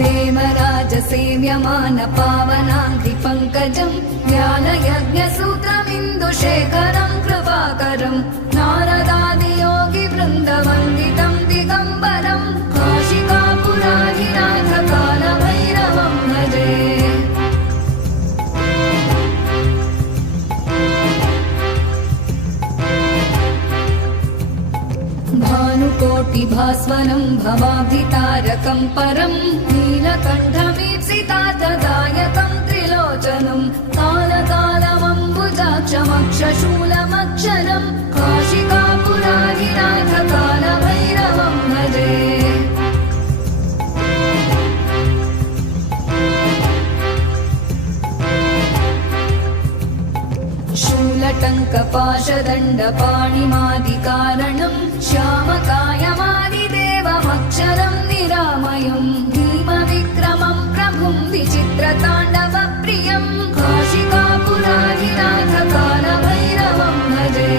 देवराजसेव्यमान पावनाङ्घ्रिपङ्कजम् ज्ञानयज्ञसूत्रमिन्दुशेखरम् कृपाकरम् नारदादियोगिवृन्दवन्दितम् दिगम्बरम् काशिकापुराधिनाथकालभैरवम् भजे। भानुकोटिभास्वरम् भवाब्धितारकम् परम् नीलकण्ठमीप्सितार्थदायकम् त्रिलोचनम् कालकालमम्बुजाक्षमक्षशूलमक्षरम् काशिकापुराधिनाथकालभैरवम् भजे। शूलटङ्कपाशदण्डपाणिमादिकारणम् श्यामकायमादिदेवमक्षरम् निरामयम् भीमविक्रमम् प्रभुम् विचित्रताण्डवप्रियम् काशिकापुराधिनाथकालभैरवम् भजे।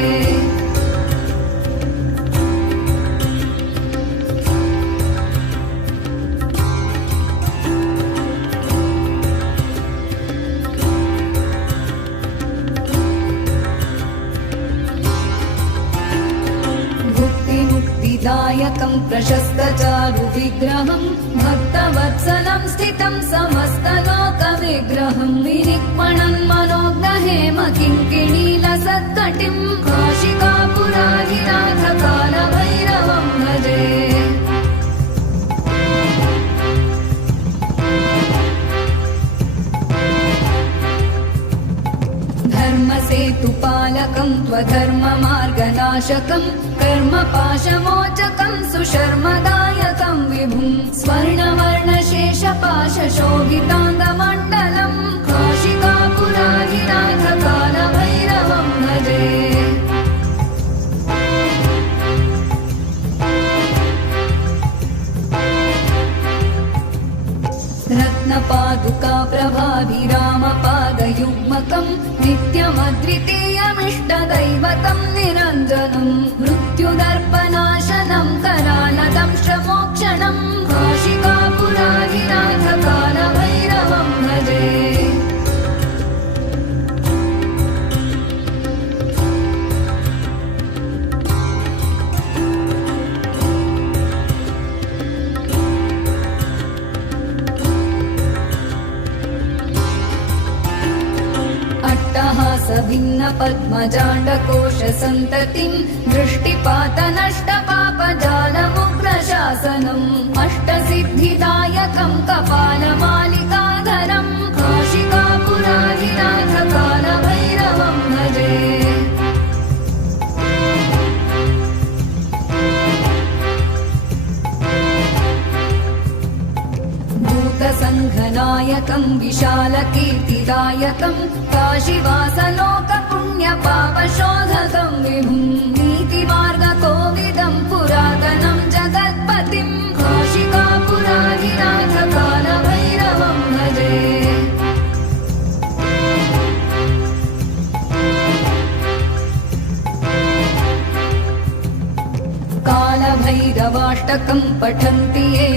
दायकम् प्रशस्तचारुविग्रहम् भक्तवत्सलम् स्थितम् समस्तलोकविग्रहम् विनिक्मणन् मनोज्ञहेम किङ्किणीलसत्कटिम् काशिकापुराधिनाथकालभैरवम् भजे। धर्मसेतुपालकम् त्वधर्ममार्गनाशकम् कर्मपाशमोचकम् सुशर्मदायकम् विभुम् स्वर्णवर्णशेषपाशशोभिताङ्गमण्डलम् काशिकापुराधिनाथकालभैरवम् भजे। रत्नपादुका प्रभाभिरामपादयुग्मकम् नित्यमद्वितीयमिष्टदैवतम् निरञ्जनम् मृत्युदर्पनाशनम् करालदंश्रमोक्षणम् काशिकापुराधिनाथकालभैरवम् भजे। भिन्न पद्मजाण्डकोशसन्ततिम् दृष्टिपातनष्टपापजालमुग्रशासनम् अष्टसिद्धिदायकम् कपालमालिकाधरम् काशिकापुराधिनाथकालभैरवम् भजे। भूतसङ्घनायकम् विशालकीर्तिदायकम् काशीवासलोकपुण्यपापशोधकम् विभुम् नीतिमार्गकोविदम् पुरातनम् जगत्पतिम् काशिकापुराधिनाथकालभैरवम् भजे। कालभैरवाष्टकम् पठन्ति ये